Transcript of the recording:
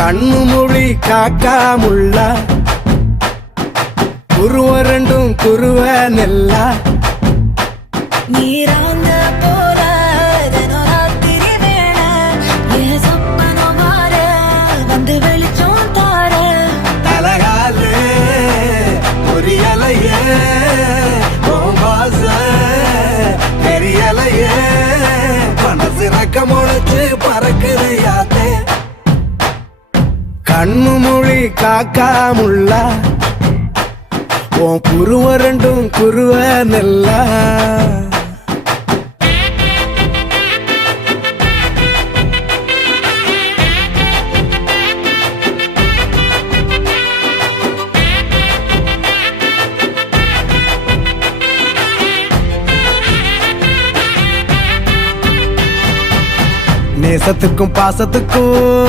கண்ணு மொழி காக்காமுள்ள குருவ ரெண்டும் குருவ நெல்லா நீராங்க போல தினராத்திரி வேண என் சொப்பனம் மாற வந்து வெளிச்சம் தார தலகாலே பொரியலையே வாச பெரியலையே மனசு ரக்க முளைச்சு பறக்குது யாத்தே கண்ணு மொழி காக்காமுள்ள உன் குருவ ரெண்டும் குருவ நெல்லா நேசத்துக்கும் பாசத்துக்கும்